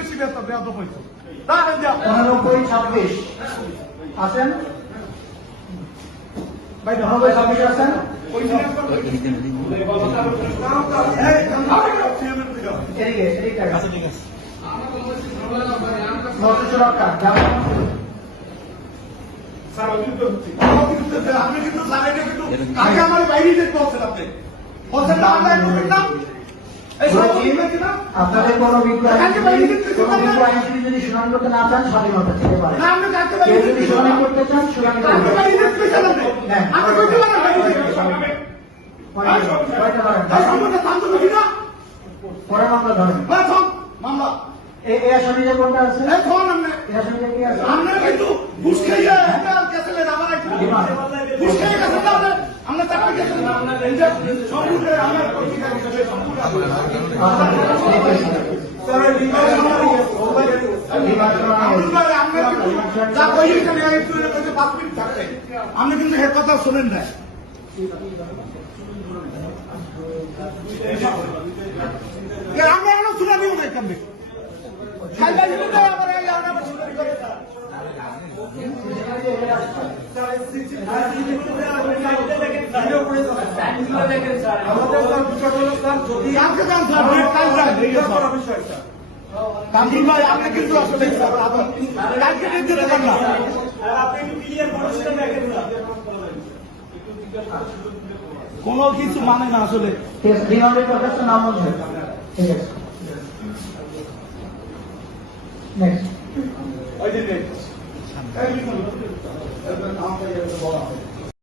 বেশি বেতন বেয়াদ হইতো 99-26 আছেন ভাই 99-26 আছেন আপনাদের কোন যদি শুনানি করতে না চান স্বাধীনতা থেকে পারে যদি শুনানি করতে চান শুনানি পরে মামলা ধরেন মামলা এই আসামিদের কোনটা আছে এই আসামিদের কি আছে আমরা কিন্তু ঘুষ খাইয়া গেছিলেন আমার ঘুষ খাইয়া গেছেন না আমরা চাকরি গেছিলাম সম্পূর্ণ আমরা পত্রিকার হিসেবে আপনি কিন্তু এর কথা শোনেন না আমরা এখনো শোনা দিব না এখান থেকে কামরুল ভাই আপনি কিন্তু আসলে কোনো কিছু মানে না আসলে নাম বলছেন ঠিক আছে নেক্সট